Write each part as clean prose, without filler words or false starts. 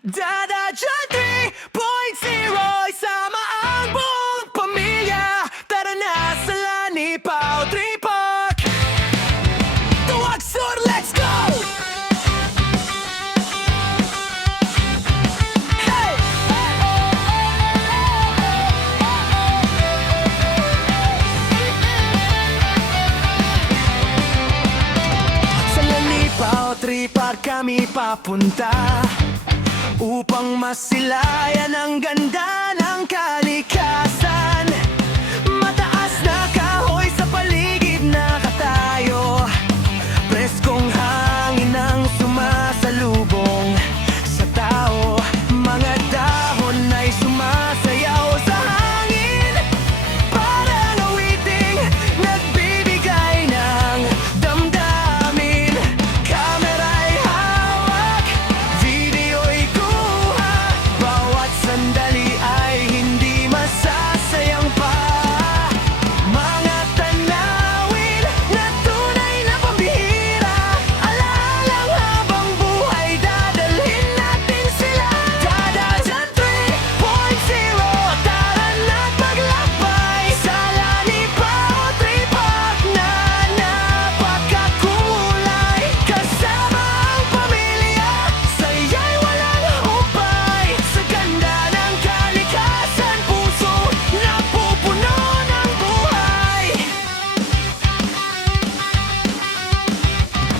Dada dyan 3.0, isama ang buong pamilya. Tara na sa Lani Pao Tree Park. Tuwag sur, let's go! Hey! Sa Lani Pao Tree Park kami papunta upang masilayan ang ganda ng kalikasan. Mataas na kahoy sa paligid na katayo, preskong hangin ang sumasalubong sa tao. Mga dahon ay sumasayaw sa hangin, parang awiting nagbibigay ng damdamin. Kamera'y hawak, video'y kuha, bawat sandali ay hindi masasayang pa. Mga tanawin na tunay na pambihira, alalang habang buhay dadalhin natin sila. Dadaan 3.0, tara na't maglakbay sa Lani Pao Tree Park na napakakulay. Kasama ang pamilya, saya'y walang hupay. Sa ganda ng kalikasan, puso napupuno ng buhay.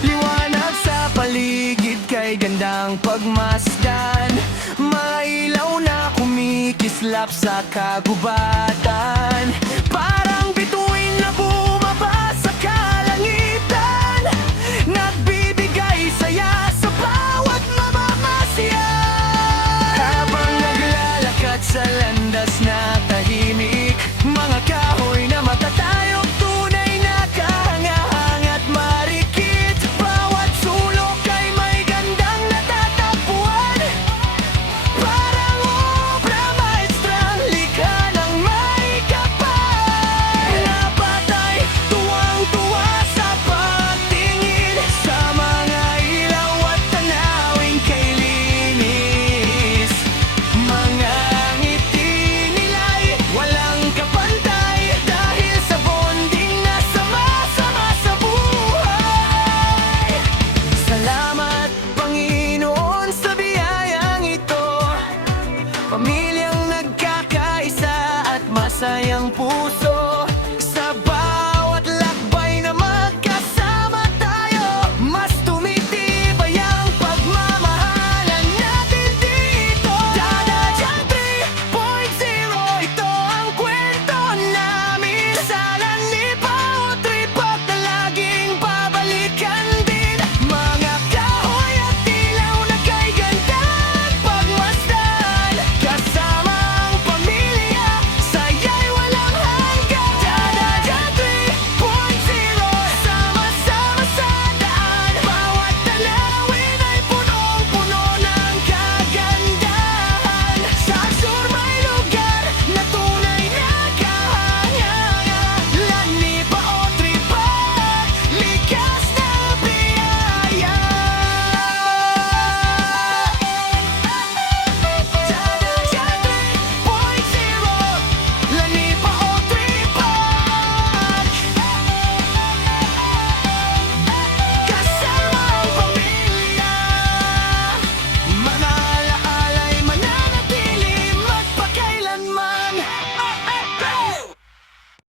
Liwanag sa paligid kay gandang pagmasdan, mailaw na kumikislap sa kagubatan. Para